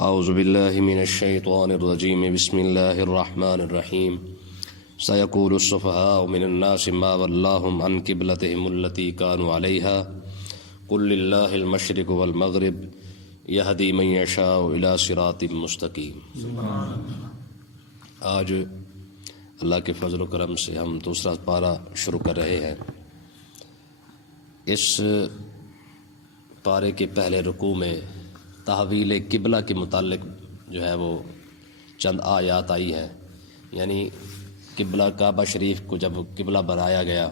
اعوذ باللہ من الشیطان الرجیم بسم اللہ الرحمن الرحیم سیقول السفہاء من الناس ما ولاہم عن قبلتہم التی کانوا علیہا قل للہ المشرق والمغرب یہدی من یشاء الی صراط مستقیم۔ آج اللہ کے فضل و کرم سے ہم دوسرا پارہ شروع کر رہے ہیں۔ اس پارے کے پہلے رکوع میں تحویل قبلہ کے متعلق جو ہے وہ چند آیات آئی ہیں، یعنی قبلہ کعبہ شریف کو جب قبلہ بنایا گیا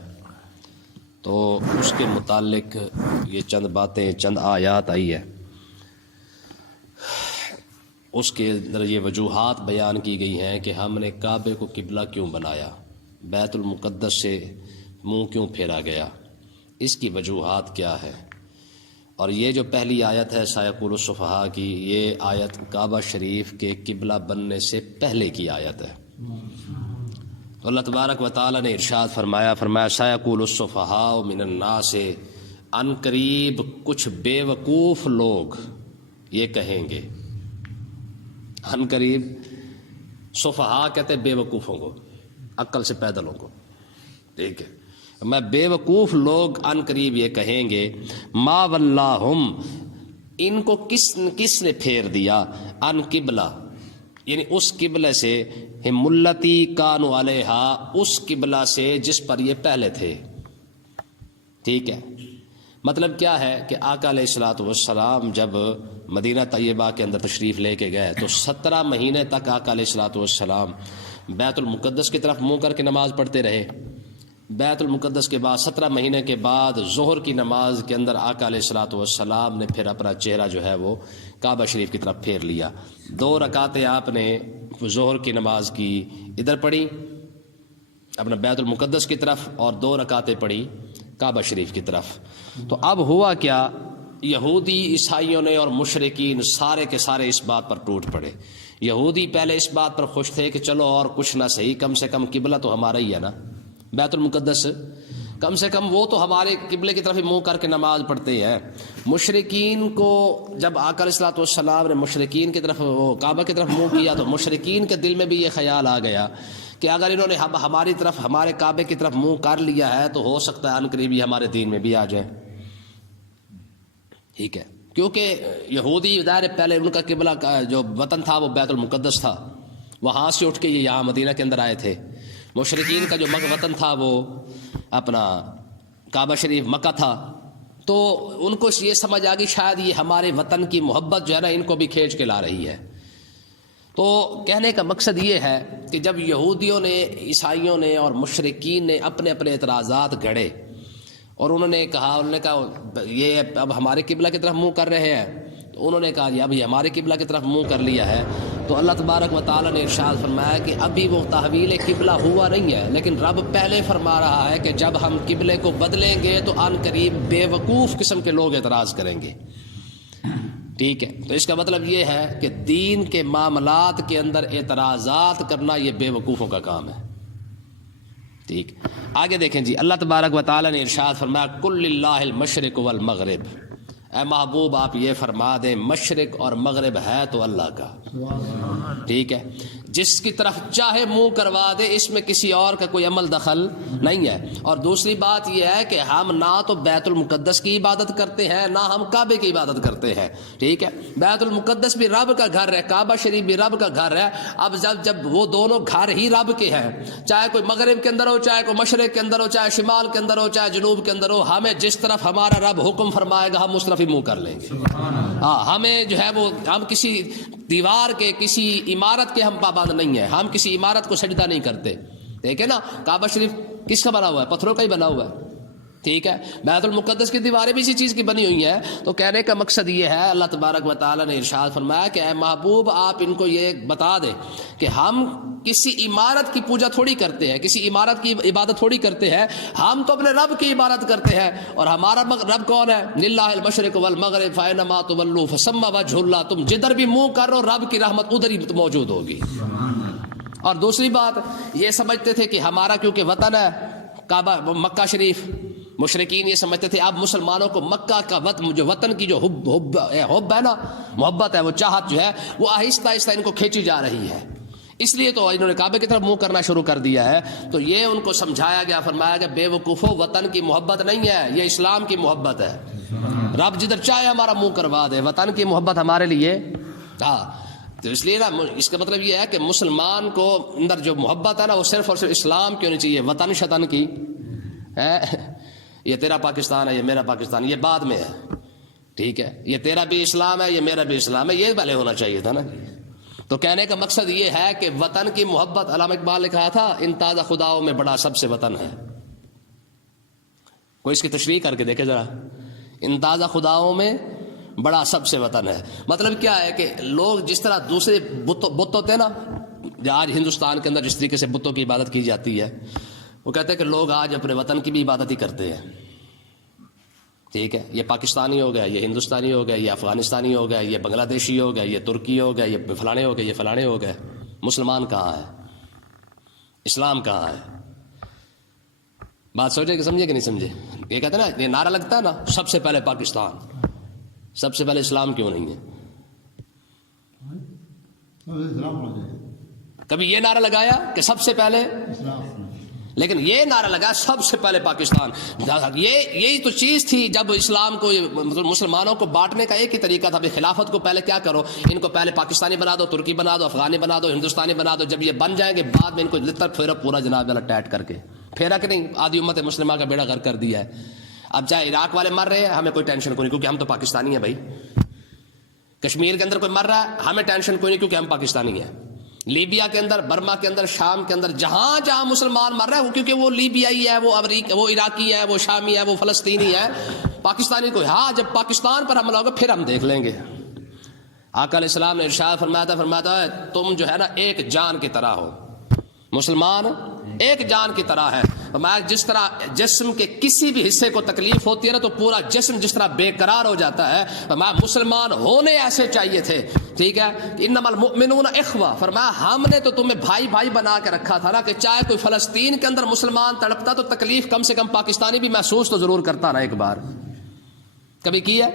تو اس کے متعلق یہ چند باتیں، چند آیات آئی ہے۔ اس کے اندر یہ وجوہات بیان کی گئی ہیں کہ ہم نے کعبے کو قبلہ کیوں بنایا، بیت المقدس سے منہ کیوں پھیرا گیا، اس کی وجوہات کیا ہے۔ اور یہ جو پہلی آیت ہے سیقول السفہاء کی، یہ آیت کعبہ شریف کے قبلہ بننے سے پہلے کی آیت ہے۔ تو اللہ تبارک و تعالی نے ارشاد فرمایا سیقول السفہاء من الناس، ان قریب کچھ بے وقوف لوگ یہ کہیں گے۔ ان قریب سفہاء کہتے ہیں بے وقوفوں کو، عقل سے پیدلوں کو، ٹھیک ہے۔ میں بے وقوف لوگ ان قریب یہ کہیں گے ما ولاہم، ان کو کس نے پھیر دیا، ان قبلہ یعنی اس قبلہ سے، ہم التی کانوا علیہا، اس قبلہ سے جس پر یہ پہلے تھے، ٹھیک ہے۔ مطلب کیا ہے کہ آقا علیہ الصلوۃ والسلام جب مدینہ طیبہ کے اندر تشریف لے کے گئے تو 17 مہینے تک آقا علیہ الصلوۃ والسلام بیت المقدس کی طرف منہ کر کے نماز پڑھتے رہے۔ بیت المقدس کے بعد 17 مہینے کے بعد ظہر کی نماز کے اندر آقا علیہ الصلوۃ والسلام نے پھر اپنا چہرہ جو ہے وہ کعبہ شریف کی طرف پھیر لیا۔ 2 رکعتیں آپ نے ظہر کی نماز کی ادھر پڑھی اپنا بیت المقدس کی طرف، اور 2 رکعتیں پڑھی کعبہ شریف کی طرف۔ تو اب ہوا کیا، یہودی عیسائیوں نے اور مشرکین سارے کے سارے اس بات پر ٹوٹ پڑے۔ یہودی پہلے اس بات پر خوش تھے کہ چلو اور کچھ نہ صحیح، کم سے کم قبلہ تو ہمارا ہی ہے نا، بیت المقدس، کم سے کم وہ تو ہمارے قبلے کی طرف ہی منہ کر کے نماز پڑھتے ہیں۔ مشرکین کو جب آقا علیہ الصلوۃ والسلام نے مشرکین کی طرف، وہ کعبہ کی طرف منہ کیا تو مشرکین کے دل میں بھی یہ خیال آ گیا کہ اگر انہوں نے ہماری طرف، ہمارے کعبے کی طرف منہ کر لیا ہے تو ہو سکتا ہے ان قریب ہی ہمارے دین میں بھی آ جائے، ٹھیک ہے۔ کیونکہ یہودی ظاہر پہلے ان کا قبلہ جو وطن تھا وہ بیت المقدس تھا، وہاں سے اٹھ کے یہ یہاں مدینہ کے اندر آئے تھے۔ مشرکین کا جو وطن تھا وہ اپنا کعبہ شریف مکہ تھا، تو ان کو یہ سمجھ آ گئی شاید یہ ہمارے وطن کی محبت جو ہے نا ان کو بھی کھینچ کے لا رہی ہے۔ تو کہنے کا مقصد یہ ہے کہ جب یہودیوں نے، عیسائیوں نے اور مشرکین نے اپنے اپنے اعتراضات گھڑے اور انہوں نے کہا یہ اب ہمارے قبلہ کی طرف منہ کر رہے ہیں، تو انہوں نے کہا اب یہ ہمارے قبلہ کی طرف منہ کر لیا ہے، تو اللہ تبارک و تعالیٰ نے ارشاد فرمایا کہ ابھی وہ تحویل قبلہ ہوا نہیں ہے، لیکن رب پہلے فرما رہا ہے کہ جب ہم قبلے کو بدلیں گے تو ان قریب بے وقوف قسم کے لوگ اعتراض کریں گے، ٹھیک ہے۔ تو اس کا مطلب یہ ہے کہ دین کے معاملات کے اندر اعتراضات کرنا یہ بے وقوفوں کا کام ہے، ٹھیک۔ آگے دیکھیں جی، اللہ تبارک و تعالیٰ نے ارشاد فرمایا قل للہ المشرق والمغرب، اے محبوب آپ یہ فرما دیں مشرق اور مغرب ہے تو اللہ کا، ٹھیک ہے۔ جس کی طرف چاہے منہ کروا دے، اس میں کسی اور کا کوئی عمل دخل نہیں ہے۔ اور دوسری بات یہ ہے کہ ہم نہ تو بیت المقدس کی عبادت کرتے ہیں نہ ہم کعبے کی عبادت کرتے ہیں، ٹھیک ہے۔ بیت المقدس بھی رب کا گھر ہے، کعبہ شریف بھی رب کا گھر ہے۔ اب جب وہ دونوں گھر ہی رب کے ہیں، چاہے کوئی مغرب کے اندر ہو، چاہے کوئی مشرق کے اندر ہو، چاہے شمال کے اندر ہو، چاہے جنوب کے اندر ہو، ہمیں جس طرف ہمارا رب حکم فرمائے گا ہم اس طرف ہی منہ کر لیں گے۔ ہاں، ہمیں جو ہے وہ، ہم کسی دیوار کے، کسی عمارت کے ہم پابند نہیں ہیں، ہم کسی عمارت کو سجدہ نہیں کرتے، ٹھیک ہے نا۔ کعبہ شریف کس کا بنا ہوا ہے؟ پتھروں کا ہی بنا ہوا ہے، ٹھیک ہے۔ بیت المقدس کی دیواریں بھی اسی چیز کی بنی ہوئی ہیں۔ تو کہنے کا مقصد یہ ہے، اللہ تبارک و تعالیٰ نے ارشاد فرمایا کہ اے محبوب آپ ان کو یہ بتا دیں کہ ہم کسی عمارت کی پوجا تھوڑی کرتے ہیں، کسی عمارت کی عبادت تھوڑی کرتے ہیں، ہم تو اپنے رب کی عبادت کرتے ہیں۔ اور ہمارا رب کون ہے؟ للہ المشرق والمغرب فینما تولوا فثم وجہ اللہ، تم جدھر بھی منہ کرو رب کی رحمت ادھر ہی موجود ہوگی۔ اور دوسری بات یہ سمجھتے تھے کہ ہمارا کیونکہ وطن ہے کعبہ مکہ شریف، مشرکین یہ سمجھتے تھے اب مسلمانوں کو مکہ کا جو وطن کی جو حب ہے نا، محبت ہے، وہ چاہت جو ہے وہ آہستہ آہستہ ان کو کھینچی جا رہی ہے، اس لیے تو انہوں نے کعبے کی طرف منہ کرنا شروع کر دیا ہے۔ تو یہ ان کو سمجھایا گیا، فرمایا گیا بے وقوفو، وطن کی محبت نہیں ہے، یہ اسلام کی محبت ہے۔ رب جدھر چاہے ہمارا منہ کروا دے، وطن کی محبت ہمارے لیے تو اس لیے نا، اس کا مطلب یہ ہے کہ مسلمان کو اندر جو محبت ہے نا، وہ صرف اور صرف اسلام کی ہونی چاہیے، وطن شطن کی ہے، یہ تیرا پاکستان ہے، یہ میرا پاکستان، یہ بعد میں ہے، ٹھیک ہے، یہ تیرا بھی اسلام ہے، یہ میرا بھی اسلام ہے، یہ پہلے ہونا چاہیے تھا نا۔ تو کہنے کا مقصد یہ ہے کہ وطن کی محبت، علامہ اقبال نے کہا تھا ان تازہ خداؤں میں بڑا سب سے وطن ہے۔ کوئی اس کی تشریح کر کے دیکھے ذرا، ان تازہ خداؤں میں بڑا سب سے وطن ہے، مطلب کیا ہے کہ لوگ جس طرح دوسرے بت ہوتے ہیں نا، آج ہندوستان کے اندر جس طریقے سے بتوں کی عبادت کی جاتی ہے، وہ کہتے ہیں کہ لوگ آج اپنے وطن کی بھی عبادت ہی کرتے ہیں، ٹھیک ہے، یہ پاکستانی ہو گیا، یہ ہندوستانی ہو گیا، یہ افغانستانی ہو گیا، یہ بنگلہ دیشی ہو گیا، یہ ترکی ہو گیا، یہ فلانے ہو گئے، یہ فلانے ہو گئے۔ مسلمان کہاں ہے؟ اسلام کہاں ہے؟ بات سوچے کہ سمجھے کہ نہیں سمجھے؟ یہ کہتے ہیں نا، یہ نعرہ لگتا ہے نا، سب سے پہلے پاکستان، سب سے پہلے اسلام کیوں نہیں ہے؟ کبھی یہ نعرہ لگایا کہ سب سے پہلے، لیکن یہ نعرہ لگا سب سے پہلے پاکستان۔ یہی تو چیز تھی جب اسلام کو، مسلمانوں کو بانٹنے کا ایک ہی طریقہ تھا، خلافت کو پہلے کیا کرو، ان کو پہلے پاکستانی بنا دو، ترکی بنا دو، افغانی بنا دو، ہندوستانی بنا دو، جب یہ بن جائیں گے بعد میں ان کو لتر پھیرا پورا جناب والا ٹیٹ کر کے پھیرا کہ نہیں، آدھی امت مسلمہ کا بیڑا غرق کر دیا ہے۔ اب چاہے عراق والے مر رہے ہیں، ہمیں کوئی ٹینشن کوئی نہیں، کیونکہ ہم تو پاکستانی ہیں بھائی۔ کشمیر کے اندر کوئی مر رہا ہے، ہمیں ٹینشن کوئی نہیں، کیونکہ ہم پاکستانی ہیں۔ لیبیا کے اندر، برما کے اندر، شام کے اندر، جہاں جہاں مسلمان مر رہے ہیں، کیونکہ وہ لیبیائی ہے، وہ عراقی ہے، وہ شامی ہے، وہ فلسطینی ہے، پاکستانی کوئی۔ ہاں جب پاکستان پر حملہ ہوگا پھر ہم دیکھ لیں گے۔ آقا علیہ السلام نے ارشاد فرمایا ہے تم جو ہے نا ایک جان کی طرح ہو، مسلمان ایک جان کی طرح ہے۔ جس طرح جسم کے کسی بھی حصے کو تکلیف ہوتی ہے نا، تو پورا جسم جس طرح بے قرار ہو جاتا ہے، مسلمان ہونے ایسے چاہیے تھے، ٹھیک ہے۔ انما المؤمنون اخوہ، فرمایا ہم نے تو تمہیں بھائی بھائی بنا کے رکھا تھا نا، کہ چاہے کوئی فلسطین کے اندر مسلمان تڑپتا تو تکلیف کم سے کم پاکستانی بھی محسوس تو ضرور کرتا نا ایک بار، کبھی کی ہے؟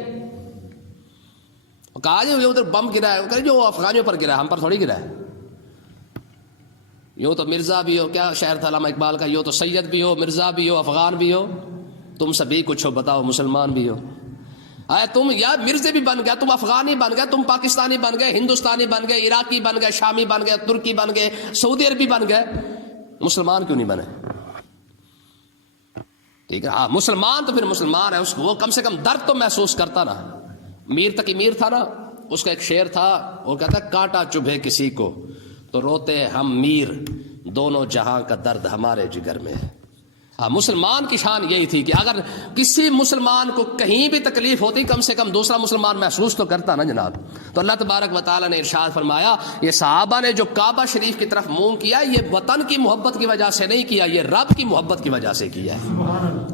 کہا جو ادھر بم گرا ہے، جو افغانیوں پر گرا ہے، ہم پر تھوڑی گرا ہے۔ یوں تو مرزا بھی ہو، کیا شعر تھا علامہ اقبال کا، یوں تو سید بھی ہو، مرزا بھی ہو، افغان بھی ہو، تم سبھی کچھ ہو، بتاؤ مسلمان بھی ہو۔ آیا تم یا مرزے بھی بن گیا، تم افغانی بن گئے، تم پاکستانی بن گئے، ہندوستانی بن گئے، عراقی بن گئے، شامی بن گئے، ترکی بن گئے، سعودی عربی بن گئے، مسلمان کیوں نہیں بنے؟ ٹھیک ہے، مسلمان تو پھر مسلمان ہے، وہ کم سے کم درد تو محسوس کرتا نا۔ میر تقی میر تھا نا، اس کا ایک شعر تھا، وہ کہتا ہے کانٹا چبھے کسی کو تو روتے ہم میر، دونوں جہاں کا درد ہمارے جگر میں ہے۔ مسلمان کی شان یہی تھی کہ اگر کسی مسلمان کو کہیں بھی تکلیف ہوتی، کم سے کم دوسرا مسلمان محسوس تو کرتا نا جناب۔ تو اللہ تبارک و تعالیٰ نے ارشاد فرمایا، یہ صحابہ نے جو کعبہ شریف کی طرف منہ کیا، یہ وطن کی محبت کی وجہ سے نہیں کیا، یہ رب کی محبت کی وجہ سے کیا ہے۔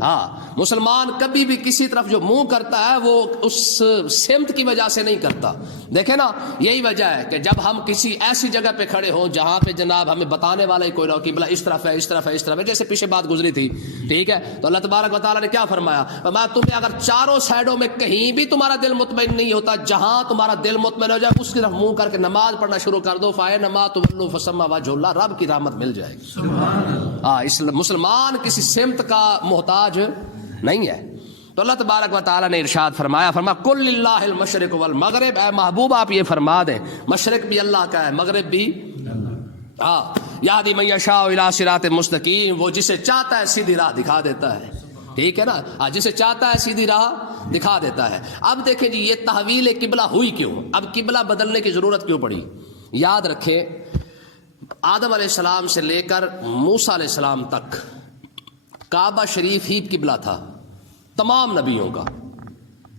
ہاں، مسلمان کبھی بھی کسی طرف جو منہ کرتا ہے وہ اس سمت کی وجہ سے نہیں کرتا۔ دیکھیں نا، یہی وجہ ہے کہ جب ہم کسی ایسی جگہ پہ کھڑے ہوں جہاں پہ جناب ہمیں بتانے والا ہی کوئی نہ ہو، قبلہ اس طرف ہے، اس طرف ہے، اس طرف ہے، جیسے پیچھے بات گزری تھی، ٹھیک ہے، تو اللہ تبارک و تعالیٰ نے کیا فرمایا، تمہیں اگر چاروں سائڈوں میں کہیں بھی تمہارا دل مطمئن نہیں ہوتا، جہاں تمہارا دل مطمئن ہو جائے اس کی طرف منہ کر کے نماز پڑھنا شروع کر دو، فَأَيْنَمَا تُوَلُّوا فَثَمَّ وَجْهُ اللَّهِ، رب کی رحمت مل جائے گی۔ اس مسلمان کسی سمت کا محتاج نہیں ہے۔ تو اللہ تبارک و تعالیٰ نے ارشاد فرمایا، قُلْ لِلَّهِ الْمَشْرِقُ وَالْمَغْرِبُ، اے محبوب آپ یہ فرما دیں مشرق بھی اللہ کا ہے، مغرب بھی یہدی من یشاء الی صراط مستقیم، وہ جسے چاہتا ہے سیدھی راہ دکھا دیتا ہے، ٹھیک ہے نا، جسے چاہتا ہے سیدھی راہ دکھا دیتا ہے۔ اب دیکھیں جی، یہ تحویل قبلہ ہوئی کیوں؟ اب قبلہ بدلنے کی ضرورت کیوں پڑی؟ یاد رکھیں، آدم علیہ السلام سے لے کر موسیٰ علیہ السلام تک کعبہ شریف ہی قبلہ تھا تمام نبیوں کا۔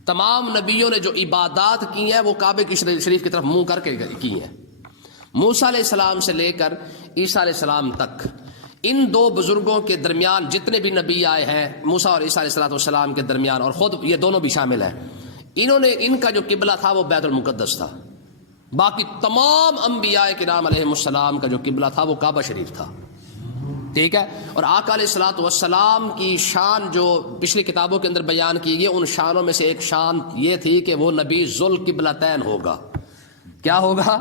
تمام نبیوں نے جو عبادات کی ہیں وہ کعبے کی شریف کی طرف منہ کر کے کی ہیں۔ موسیٰ علیہ السلام سے لے کر عیسیٰ علیہ السلام تک ان دو بزرگوں کے درمیان جتنے بھی نبی آئے ہیں، موسیٰ اور عیسیٰ علیہ السلام کے درمیان، اور خود یہ دونوں بھی شامل ہیں، ان کا جو قبلہ تھا وہ بیت المقدس تھا۔ باقی تمام انبیاء کرام علیہ السلام کا جو قبلہ تھا وہ کعبہ شریف تھا، ٹھیک ہے. اور آقا علیہ الصلوۃ والسلام کی شان جو پچھلی کتابوں کے اندر بیان کی گئی، ان شانوں میں سے ایک شان یہ تھی کہ وہ نبی ذوالقبلتین ہوگا. کیا ہوگا؟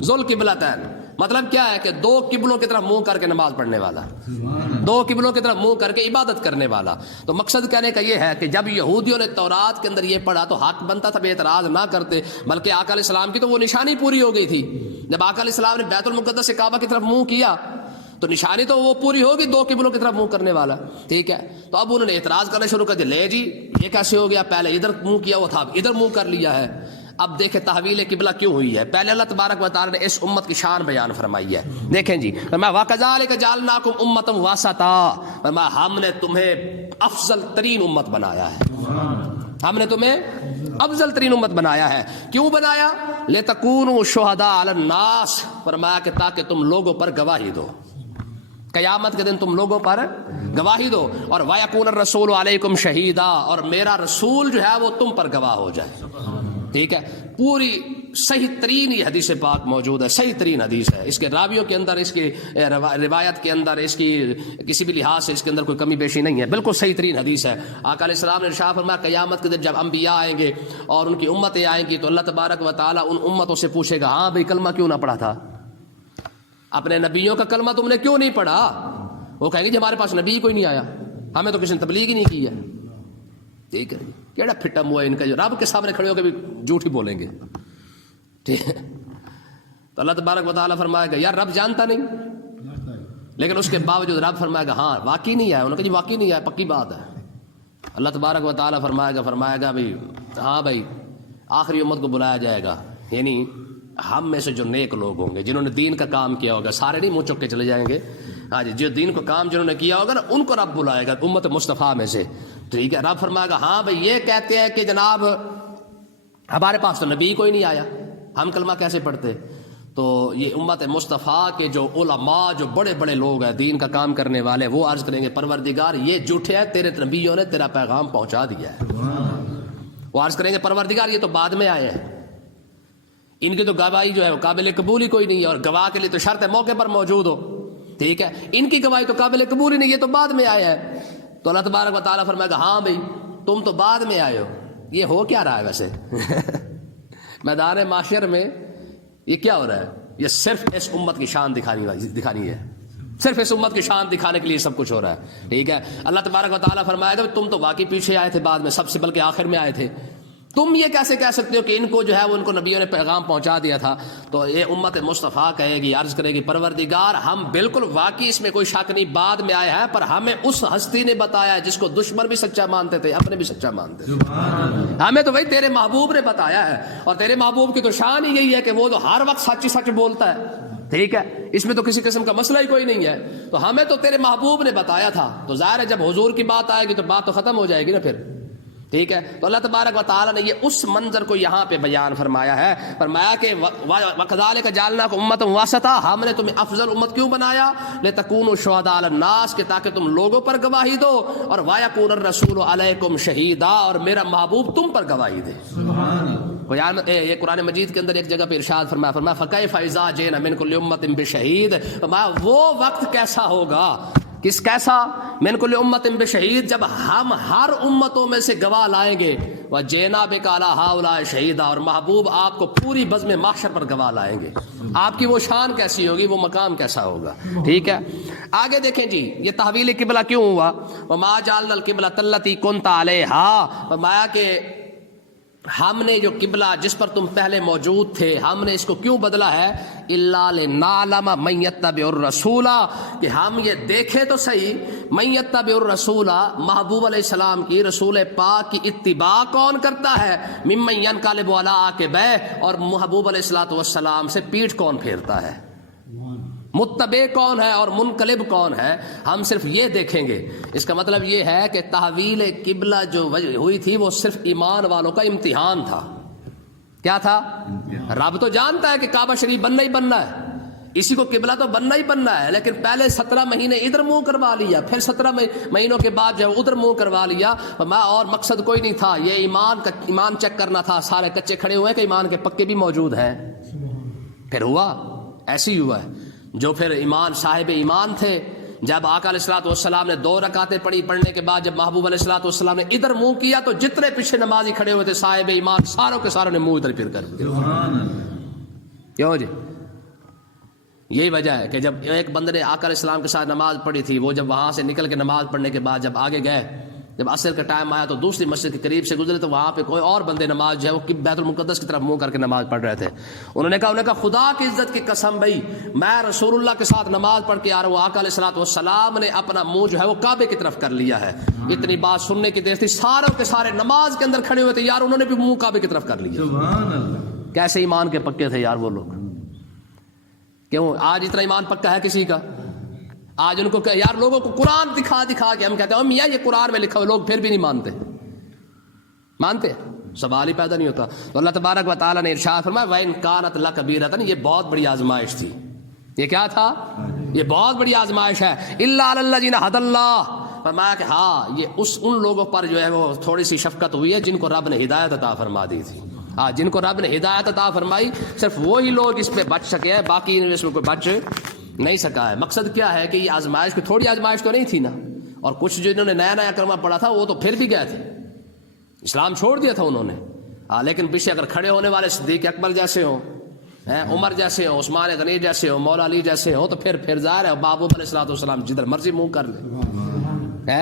ذوالقبلتین. مطلب کیا ہے کہ دو قبلوں کی طرف منہ کر کے نماز پڑھنے والا، دو قبلوں کی طرف منہ کر کے عبادت کرنے والا. تو مقصد کہنے کا یہ ہے کہ جب یہودیوں نے تورات کے اندر یہ پڑھا تو حق بنتا تھا اعتراض نہ کرتے، بلکہ آقا علیہ السلام کی تو وہ نشانی پوری ہو گئی تھی. جب آقا علیہ السلام نے بیت المقدس سے کعبہ کی طرف منہ کیا تو نشانی تو وہ پوری ہوگی، دو قبلوں کی طرف منہ کرنے والا. ٹھیک ہے. تو اب انہوں نے اعتراض کرنا شروع کر دیا، لے جی یہ کیسے ہو گیا، پہلے ادھر منہ کیا ہوا تھا اب ادھر منہ کر لیا ہے. اب دیکھیں تحویل قبلہ کیوں ہوئی ہے. پہلے اللہ تبارک و تعالی نے اس امت کی شان بیان فرمائی ہے. دیکھیں جی، وَكَذَلِكَ جَعَلْنَاكُمْ أُمَّةً وَسَطًا، ہم نے تمہیں افضل ترین امت بنایا ہے. ہم نے تمہیں افضل ترین امت بنایا ہے. کیوں بنایا؟ لِتَكُونُوا شُهَدَاءَ عَلَى النَّاسِ، فرمایا کہ تاکہ تم لوگوں پر گواہی دو، قیامت کے دن تم لوگوں پر گواہی دو. اور وَيَكُونَ الرَّسُولُ عَلَيْكُمْ شَهِيدًا، اور میرا رسول جو ہے وہ تم پر گواہ ہو جائے. ٹھیک ہے. پوری صحیح ترین یہ حدیث پاک موجود ہے، صحیح ترین حدیث ہے. اس کے راویوں کے اندر، اس کی روایت کے اندر، اس کی کسی بھی لحاظ سے اس کے اندر کوئی کمی بیشی نہیں ہے، بالکل صحیح ترین حدیث ہے. آقا علیہ السلام نے ارشاد فرمایا قیامت کے دن جب انبیاء آئیں گے اور ان کی امتیں آئیں گی تو اللہ تبارک و تعالیٰ ان امتوں سے پوچھے گا، ہاں بھائی کلمہ کیوں نہ پڑھا تھا؟ اپنے نبیوں کا کلمہ تم نے کیوں نہیں پڑھا؟ وہ کہیں گے جی ہمارے پاس نبی کوئی نہیں آیا، ہمیں تو کسی نے تبلیغ ہی نہیں کی ہے. ٹھیک ہے. کیڑا پھٹا منہ ہے ان کا جو رب کے سامنے کھڑے ہو کے بھی جھوٹ ہی بولیں گے. ٹھیک ہے. تو اللہ تبارک و تعالیٰ فرمائے گا یار رب جانتا نہیں، لیکن اس کے باوجود رب فرمائے گا ہاں واقعی نہیں آیا. انہوں نے کہا جی واقعی نہیں آیا، پکی بات ہے. اللہ تبارک و تعالیٰ فرمائے گا بھائی ہاں بھائی آخری امت کو بلایا جائے گا، یعنی ہم میں سے جو نیک لوگ ہوں گے جنہوں نے دین کا کام کیا ہوگا، سارے نہیں منہ چک کے چلے جائیں گے. ہاں جی، جو دین کو کام جنہوں نے کیا ہوگا نا ان کو رب بلائے گا امت مصطفیٰ میں سے. ٹھیک ہے. رب فرمائے گا ہاں بھائی یہ کہتے ہیں کہ جناب ہمارے پاس تو نبی کوئی نہیں آیا، ہم کلمہ کیسے پڑھتے؟ تو یہ امت مصطفیٰ کے جو علماء، جو بڑے بڑے لوگ ہیں دین کا کام کرنے والے، وہ عرض کریں گے پروردگار یہ جھوٹے ہیں، تیرے نبیوں نے تیرا پیغام پہنچا دیا ہے. وہ عرض کریں گے پروردگار یہ تو بعد میں آئے ہیں، ان کی تو گواہی جو ہے وہ قابل قبول ہی کوئی نہیں ہے، اور گواہ کے لیے تو شرط ہے موقع پر موجود ہو. ٹھیک ہے. ان کی گواہی تو قابل قبول ہی نہیں، یہ تو بعد میں آیا ہے. تو اللہ تبارک و تعالیٰ فرمائے گا ہاں بھائی تم تو بعد میں آئے ہو. یہ ہو کیا رہا ہے ویسے میدان معاشر میں یہ کیا ہو رہا ہے؟ یہ صرف اس امت کی شان دکھانی ہے، صرف اس امت کی شان دکھانے کے لیے سب کچھ ہو رہا ہے. ٹھیک ہے. اللہ تبارک و تعالیٰ فرمائے گا تم تو واقعی پیچھے آئے تھے، بعد میں سب سے بلکہ آخر میں آئے تھے. تم یہ کیسے کہہ سکتے ہو کہ ان کو جو ہے وہ ان کو نبیوں نے پیغام پہنچا دیا تھا؟ تو یہ امت مصطفیٰ کہے گی، عرض کرے گی پروردگار ہم بالکل واقعی اس میں کوئی شک نہیں بعد میں آئے ہیں، پر ہمیں اس ہستی نے بتایا جس کو دشمن بھی سچا مانتے تھے، اپنے بھی سچا مانتے تھے. ہمیں تو بھائی تیرے محبوب نے بتایا ہے، اور تیرے محبوب کی تو شان ہی یہی ہے کہ وہ تو ہر وقت سچ ہی سچ بولتا ہے. ٹھیک ہے. اس میں تو کسی قسم کا مسئلہ ہی کوئی نہیں ہے. تو ہمیں تو تیرے محبوب نے بتایا تھا. تو ظاہر ہے جب حضور کی بات آئے گی تو بات تو ختم ہو جائے گی نا پھر. ٹھیک ہے. تو اللہ تبارک و تعالیٰ نے یہ اس منظر کو یہاں پہ بیان فرمایا ہے. فرمایا کہ وَكَذَلِكَ جَعَلْنَاكُمْ أُمَّةً وَسَطًا، ہم نے تمہیں افضل امت کیوں بنایا؟ لِتَكُونُوا شُهَدَاءَ عَلَى النَّاسِ، کہ تاکہ تم لوگوں پر گواہی دو. اور وَيَكُونَ الرَّسُولُ عَلَيْكُمْ شَهِيدًا، اور میرا محبوب تم پر گواہی دے. یہ قرآن مجید کے اندر ایک جگہ پہ ارشاد فرمایا فَكَيْفَ إِذَا جِئْنَا مِنْ كُلِّ أُمَّةٍ بِشَهِيدٍ، فرمایا وہ وقت کیسا ہوگا، کیسا من کل امت بشہید، جب ہم ہر امتوں میں سے گواہ لائیں گے. وجینا بکالا ہاؤلاء شہیدا، اور محبوب آپ کو پوری بزم محشر پر گواہ لائیں گے. آپ کی وہ شان کیسی ہوگی، وہ مقام کیسا ہوگا. ٹھیک ہے. آگے دیکھیں جی یہ تحویل قبلہ کیوں ہوا. وما جعلنا القبلۃ التی کنت علیہا، فرمایا کہ ہم نے جو قبلہ جس پر تم پہلے موجود تھے ہم نے اس کو کیوں بدلا ہے؟ الا لنعلم من یتبع الرسول، کہ ہم یہ دیکھیں تو صحیح من یتبع الرسول، محبوب علیہ السلام کی، رسول پاک کی اتباع کون کرتا ہے، ممن ینقلب علی عقبیہ، اور محبوب علیہ الصلوۃ والسلام سے پیٹھ کون پھیرتا ہے، متبع کون ہے اور منقلب کون ہے، ہم صرف یہ دیکھیں گے. اس کا مطلب یہ ہے کہ تحویل قبلہ جو ہوئی تھی وہ صرف ایمان والوں کا امتحان تھا. کیا تھا؟ رب تو جانتا ہے کہ کعبہ شریف بننا ہی بننا ہے، اسی کو قبلہ تو بننا ہی بننا ہے، لیکن پہلے 17 مہینے ادھر منہ کروا لیا، پھر 17 مہینوں کے بعد جو ادھر منہ کروا لیا. اور مقصد کوئی نہیں تھا، یہ ایمان چیک کرنا تھا. سارے کچے کھڑے ہوئے کہ ایمان کے پکے بھی موجود ہیں. پھر ہوا ایسی ہوا ہے جو پھر ایمان صاحب ایمان تھے، جب آقا علیہ الصلوۃ والسلام نے 2 رکعتیں پڑھی، پڑھنے کے بعد جب محبوب علیہ الصلوۃ والسلام نے ادھر منہ کیا تو جتنے پیچھے نمازی کھڑے ہوئے تھے صاحب ایمان ساروں کے ساروں نے منہ ادھر پھر کر دیا۔ کیوں جی؟ یہی وجہ ہے کہ جب ایک بندے نے آقا علیہ السلام کے ساتھ نماز پڑھی تھی، وہ جب وہاں سے نکل کے نماز پڑھنے کے بعد جب آگے گئے، جب عصر کا ٹائم آیا تو دوسری مسجد کے قریب سے گزرے تو وہاں پہ کوئی اور بندے نماز جو ہے وہ بیت المقدس کی طرف منہ کر کے نماز پڑھ رہے تھے۔ انہوں نے کہا خدا کی عزت کی قسم بھائی میں رسول اللہ کے ساتھ نماز پڑھ کے آ رہا ہوں، آقا علیہ الصلوۃ والسلام نے اپنا منہ جو ہے وہ کعبے کی طرف کر لیا ہے۔ اتنی بات سننے کی دیر تھی، ساروں کے سارے نماز کے اندر کھڑے ہوئے تھے یار، انہوں نے بھی منہ کعبے کی طرف کر لیا۔ سبحان اللہ، کیسے ایمان کے پکے تھے یار وہ لوگ۔ کیوں آج اتنا ایمان پکا ہے کسی کا؟ آج ان کو کہ یار لوگوں کو قرآن دکھا دکھا کے ہم کہتے ہیں میاں یہ قرآن میں لکھا ہوا، لوگ پھر بھی نہیں مانتے سوال ہی پیدا نہیں ہوتا۔ تو اللہ تبارک و تعالیٰ نے ارشاد فرمایا وَإِن كَانَتْ لَكَبِيرَةً، یہ بہت بڑی آزمائش تھی۔ یہ کیا تھا؟ یہ بہت بڑی آزمائش ہے۔ إِلَّا عَلَى الَّذِينَ هَدَى اللَّهُ، فرمایا کہ ہاں یہ ان لوگوں پر جو ہے وہ تھوڑی سی شفقت ہوئی ہے جن کو رب نے ہدایت عطا فرما دی تھی۔ ہاں جن کو رب نے ہدایت عطا فرمائی صرف وہی لوگ اس پہ بچ سکے ہیں، باقی اس میں کوئی بچ نہیں سکا ہے۔ مقصد کیا ہے کہ یہ آزمائش کوئی تھوڑی آزمائش تو نہیں تھی نا، اور کچھ جنہوں نے نیا نیا کلمہ پڑھا تھا وہ تو پھر بھی گئے تھے، اسلام چھوڑ دیا تھا انہوں نے۔ لیکن پیچھے اگر کھڑے ہونے والے صدیق اکبر جیسے ہوں، عمر جیسے ہوں، عثمان غنی جیسے ہوں، مولا علی جیسے ہوں، تو پھر ظاہر ہے محبوب علیہ الصلوۃ والسلام جدھر مرضی منہ کر لے۔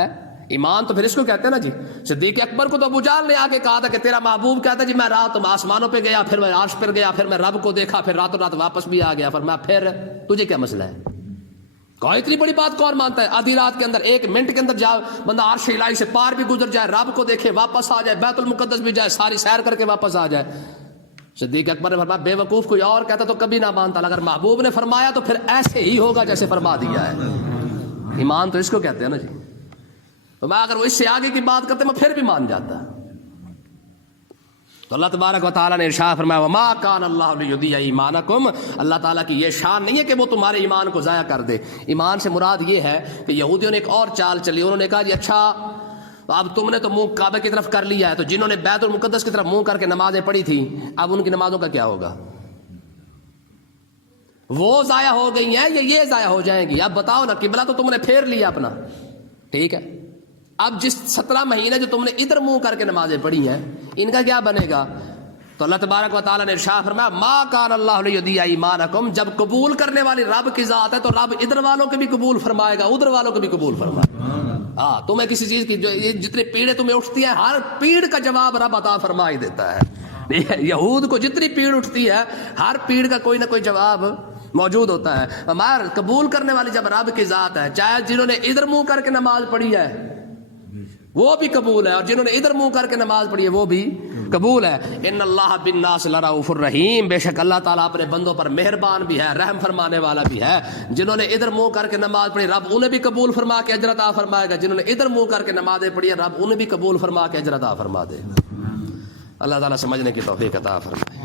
ایمان تو پھر اس کو کہتے ہیں نا جی۔ صدیق اکبر کو تو ابو جہل نے آ کے کہا تھا کہ تیرا محبوب کہتا جی میں رات آسمانوں پہ گیا، پھر میں عرش پر گیا، پھر میں رب کو دیکھا، پھر راتوں رات واپس بھی آ گیا۔ فرمایا پھر تجھے کیا مسئلہ ہے؟ کہا اتنی بڑی بات کون مانتا ہے؟ آدھی رات کے اندر 1 منٹ کے اندر جا بندہ عرش الہی سے پار بھی گزر جائے، رب کو دیکھے، واپس آ جائے، بیت المقدس بھی جائے، ساری سیر کر کے واپس آ جائے۔ صدیق اکبر نے فرمایا بے وقوف کوئی اور کہتا تو کبھی نہ مانتا، اگر محبوب نے فرمایا تو پھر ایسے ہی ہوگا جیسے فرما دیا ہے۔ ایمان تو اس کو کہتے ہیں نا جی۔ تو میں اگر وہ اس سے آگے کی بات کرتے میں پھر بھی مان جاتا۔ تو اللہ تبارک و تعالیٰ نے ارشاد فرمایا وما کان اللہ لیضیع ایمانکم، اللہ تعالیٰ کی یہ شان نہیں ہے کہ وہ تمہارے ایمان کو ضائع کر دے۔ ایمان سے مراد یہ ہے کہ یہودیوں نے ایک اور چال چلی، انہوں نے کہا جی اچھا اب تم نے تو منہ کعبے کی طرف کر لیا ہے، تو جنہوں نے بیت المقدس کی طرف منہ کر کے نمازیں پڑھی تھی اب ان کی نمازوں کا کیا ہوگا؟ وہ ضائع ہو گئی ہیں یا یہ ضائع ہو جائیں گی؟ اب بتاؤ نا، قبلہ تو تم نے پھیر لیا اپنا، ٹھیک ہے، اب جس 17 مہینے جو تم نے ادھر منہ کر کے نمازیں پڑھی ہیں ان کا کیا بنے گا؟ تو اللہ تبارک و تعالیٰ نے ارشاد فرمایا ما کان اللہ لیضیع ایمانکم، جب قبول کرنے والی رب کی ذات ہے تو رب ادھر والوں کے بھی قبول فرمائے گا، ادھر والوں کے بھی قبول فرمائے گا۔ ہاں تمہیں کسی چیز کی جو جتنی پیڑیں تمہیں اٹھتی ہیں ہر پیڑ کا جواب رب عطا فرما ہی دیتا ہے۔ یہود کو جتنی پیڑ اٹھتی ہے ہر پیڑ کا کوئی نہ کوئی جواب موجود ہوتا ہے۔ ہمارا قبول کرنے والی جب رب کی ذات ہے، چاہے جنہوں نے ادھر منہ کر کے نماز پڑھی ہے وہ بھی قبول ہے، اور جنہوں نے ادھر منہ کر کے نماز پڑھی ہے وہ بھی قبول ہے۔ ان اللہ بالناس لرؤوف الرحیم، بے شک اللہ تعالیٰ اپنے بندوں پر مہربان بھی ہے، رحم فرمانے والا بھی ہے۔ جنہوں نے ادھر منہ کر کے نماز پڑھی رب انہیں بھی قبول فرما کے اجر عطا فرمائے گا، جنہوں نے ادھر منہ کر کے نمازیں پڑھی رب انہیں بھی قبول فرما کے اجر عطا فرما دے گا۔ اللہ تعالیٰ سمجھنے کی توفیق عطا فرمائے۔